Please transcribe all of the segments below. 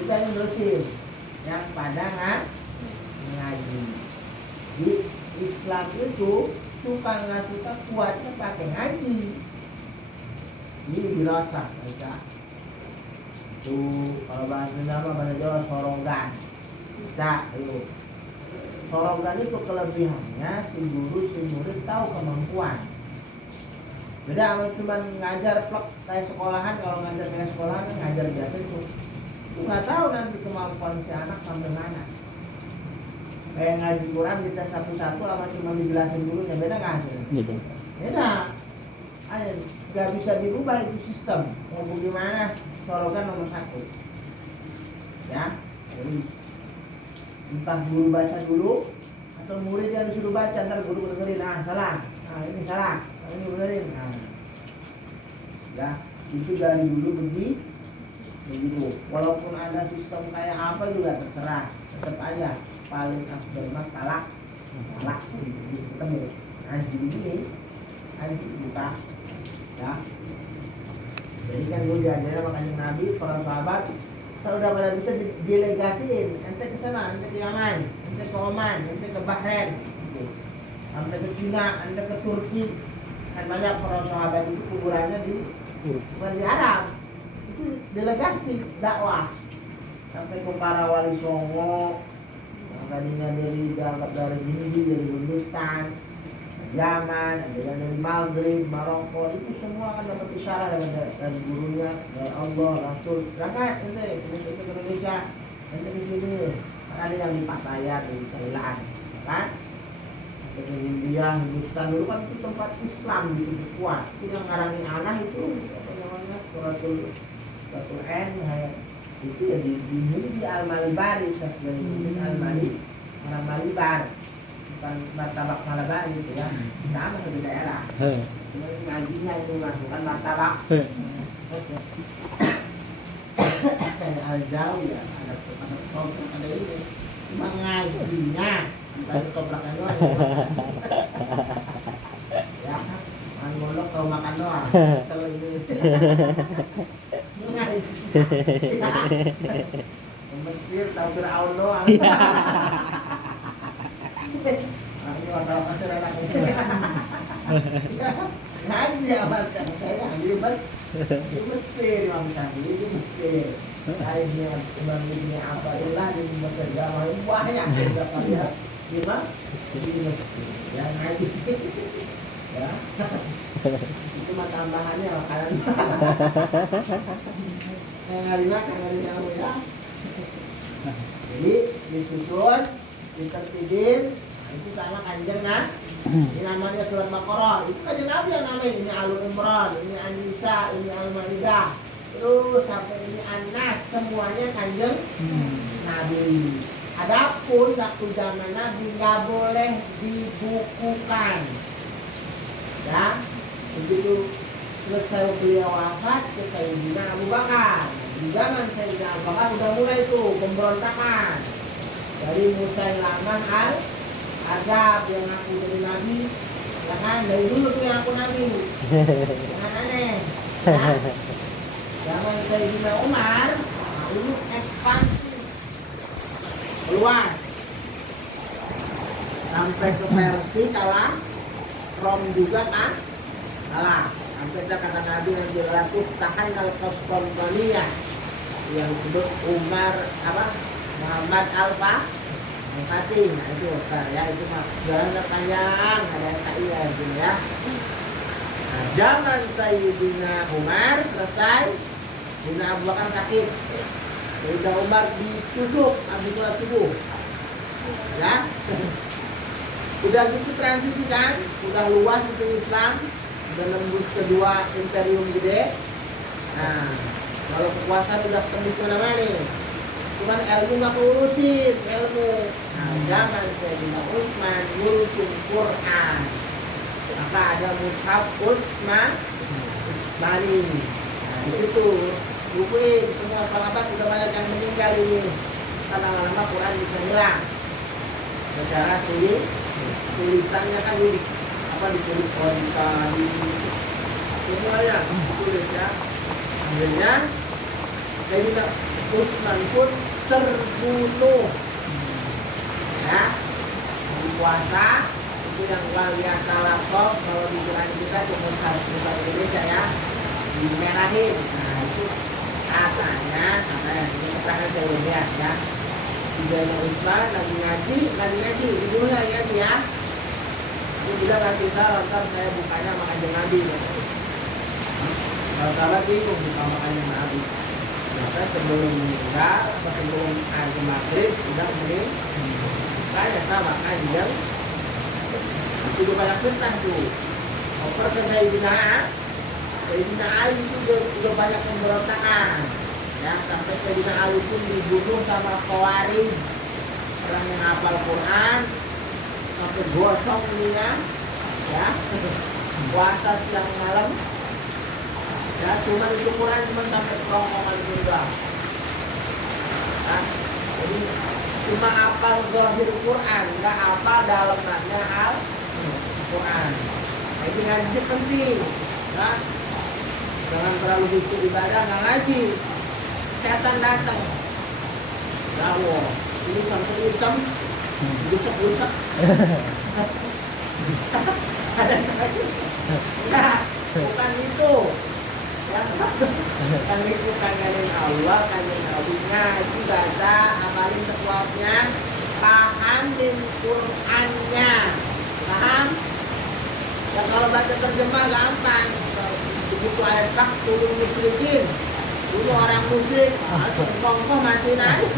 kita nerusin yang pada ngaji. Di Islam itu tukang ngaji kita kuatnya pakai ngaji. Ini dirasa mereka. Itu kalau bahasa nama bahasa Jawa soronggan. Bisa, ayo. Soronggan itu kelebihannya si guru si murid tahu kemampuan. Beda kalau cuma ngajar plek kayak sekolahan, kalau ngajar kayak sekolahan kan ngajar biasa itu. Lu nggak tahu nanti kemampuan si anak sampai mana. Kayak ngaji Quran kita satu-satu sama cuma dijelasin dulu, ya beda nggak hasilnya? Beda. Ayo, nggak bisa dirubah itu sistem. Mau bagaimana? Soronggan nomor 1. Ya, jadi entah guru baca dulu atau murid yang disuruh baca, ntar guru dengerin, salah, ini salah, ini benerin, ya itu dari dulu begitu. Walaupun ada sistem kayak apa juga terserah, tetap aja paling afdal mah talak, ketemu ngaji ini, ngaji buka, ya. Jadi kan dulu diajarin makanya Nabi, para sahabat, kalau udah pada bisa delegasiin, ente ke sana, ente ke Yaman, ente ke Oman, ente ke Bahrain, ente ke Cina, ente ke Turki. Kan banyak para sahabat itu kuburannya bukan di Arab, itu delegasi dakwah sampai ke para wali Songo, yang tadinya dianggap dari Hindi, dari Hindustan, Yaman, ada yang dari Maghrib, Maroko, itu semua kan dapat isyarat dari gurunya, dari Allah, Rasul. Jangan ente ke Indonesia, ente di sini, ada yang di Pattaya, di Thailand, kan? Ke India, Hindustan dulu kan itu tempat Islam gitu kuat. Itu yang ngarangin anak itu apa namanya? Suratul N, itu ya di Al-Malibari, di Al-Malibar. Bukan martabak Malabar gitu ya, sama satu daerah. Cuma ngajinya itu bukan martabak. Kayak Al-Jawi ya, ada toprak, ada ini. Cuma ngajinya, ada toprakan doang. Ya, makan mondok kau makan doang. Kalau ini, ngaji. Mesir tahu Fir'aun doang. Ini warna pasir anak ini. Ngaji ya mas, saya di Mesir, Imam Syafi'i di Mesir. Akhirnya Imam Ibn Athaillah di Mesir, jamaah banyak berapa ya? Di Mesir. Ya ngaji. Ya. Itu mah tambahannya makanan. Yang hari makan hari yang ya. Jadi disusun, ditertibin. Itu sama kanjeng ini namanya surat Baqarah. Itu kanjeng Nabi yang namanya. Ini Al-Imran, ini An-Nisa, ini Al-Maidah, terus sampai ini An-Nas, semuanya kanjeng Nabi. Adapun waktu zaman Nabi nggak boleh dibukukan. Ya, begitu selesai beliau wafat ke Sayyidina Abu Bakar. Di zaman Sayyidina Abu Bakar udah mulai tuh pemberontakan dari Musailamah Al-Kadzab yang ngaku jadi nabi, ya kan? Dari dulu tuh yang ngaku nabi, jangan aneh. Ya. Zaman Sayyidina Umar, ini ekspansi keluar sampai ke Persia kalah, Rom juga kan kalah. Sampai ada kata Nabi yang dilakukan tahan kalau Konstantinia yang disebut Umar Muhammad Al-Fatih. Nah itu ya, itu mah jalan panjang, ada yang tak iya gitu ya. Nah, zaman Sayyidina Umar selesai, Sayyidina Abu Bakar sakit, Sayyidina Umar ditusuk habis sholat subuh. Ya, udah gitu transisi kan, udah luas itu Islam, udah nembus kedua imperium gede. Nah, kalau kekuasaan udah tembus mana-mana nih, cuman ilmu nggak urusin ilmu. Nah, zaman Sayyidina Utsman ngurusin Quran, maka ada mushaf Utsmani. Nah, di situ bukuin semua sahabat udah banyak yang meninggal ini, karena lama Quran bisa hilang. Secara tulisannya kan ditulis semuanya ditulis ya. Akhirnya Sayyidina Utsman pun terbunuh. Ya, di puasa itu yang walian talakok, kalau di Quran kita cuma harus bukan Indonesia ya, dimerahin. Nah itu katanya ini keterangan saya ya. Sayyidina Utsman lagi ngaji, judulnya ya. Dia bilang nanti ntar saya bukanya sama kanjeng Nabi. Kalau sahabat bingung buka sama kanjeng Nabi. Maka sebelum meninggal atau sebelum azan maghrib sudah mending tanya sama kanjeng. Itu udah banyak fitnah tuh. Oper ke Sayyidina Ali itu udah banyak pemberontakan. Ya, sampai Sayyidina Ali pun dibunuh sama Khawarij, orang yang hafal Quran sampai gosong ininya, ya, puasa siang malam, ya, cuma itu Quran cuma sampai kerongkongan juga. Nah, jadi cuma hafal zahir Quran, nggak hafal dalamnya Al-Quran. Nah, itu ngaji penting, ya. Jangan terlalu khusyuk ibadah nggak ngaji. Setan datang, lawo, ini sampai hitam, rusak. Ada lagi? Enggak, bukan itu. Ya, bukan itu kangenin Allah, kangenin Nabi. Ngaji baca, amalin sekuatnya, pahamin Qurannya, paham? Ya kalau baca terjemah gampang. Begitu ayat tak turun musyrikin. Dulu orang musyrik, kongkoh mati naik.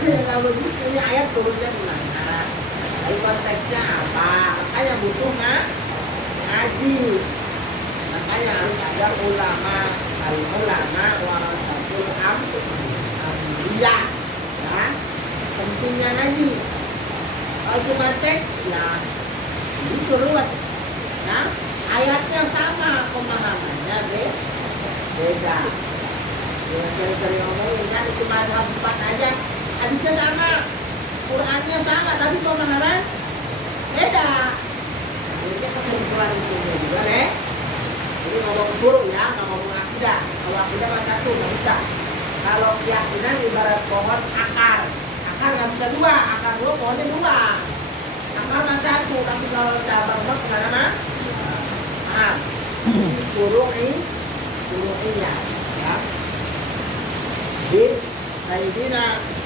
Kalau begitu ini ayat turunnya gimana? Dari konteksnya apa? Makanya butuh ngaji. Makanya harus ada ulama, warasatul anbiya. Ya, pentingnya ngaji. Kalau cuma teks, ya itu ruwet. Ya, ayatnya sama, pemahamannya beda. Yang sering ngomongin kan itu mazhab 4 aja, hadisnya sama, Qurannya sama, tapi pemahaman beda. Jadi kesimpulan itu juga deh. Jadi ngomong guru ya, nggak ngomong akidah. Kalau akidah mah satu nggak bisa. Kalau keyakinan ibarat pohon akar nggak bisa dua, akar dua pohonnya dua. Akar mah satu, tapi kalau cabang mah kemana-mana. Kurung iya, ya. Di Sayyidina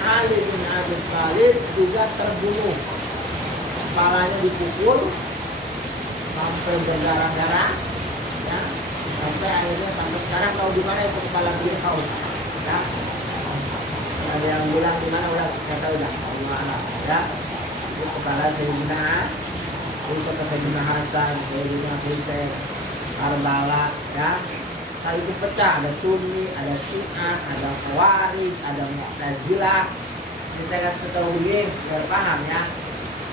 Ali bin Abi Thalib juga terbunuh, kepalanya dipukul sampai berdarah-darah, ya. Sampai akhirnya sampai sekarang tahu di mana itu kepala beliau, ya. Ada yang bilang di mana udah saya tahu dah, Allah ya. Itu kepala Sayyidina itu Sayyidina Hasan, Sayyidina Hussein, Karbala, ya. Nah itu pecah, ada Sunni, ada Syiah, ada Khawarij, ada Mu'tazilah. Ini saya kasih tahu begini biar paham ya.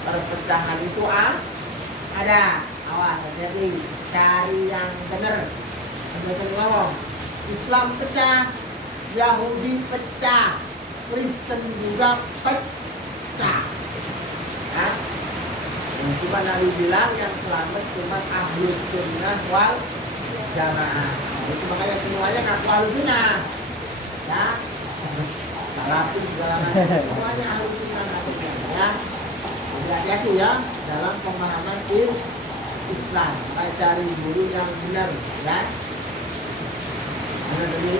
Perpecahan itu ada. Awas, hati-hati, cari yang benar. Sampai ngomong, Islam pecah, Yahudi pecah, Kristen juga pecah. Ya. Yang cuma Nabi bilang yang selamat cuma Ahlus Sunnah wal Jamaah. Itu makanya semuanya ngaku Ahlus Sunnah. Ya. Salafin segala macam semuanya Ahlus Sunnah ngaku ya. Jadi hati-hati ya dalam pemahaman Islam. Kita cari guru yang benar, ya. Mana tadi?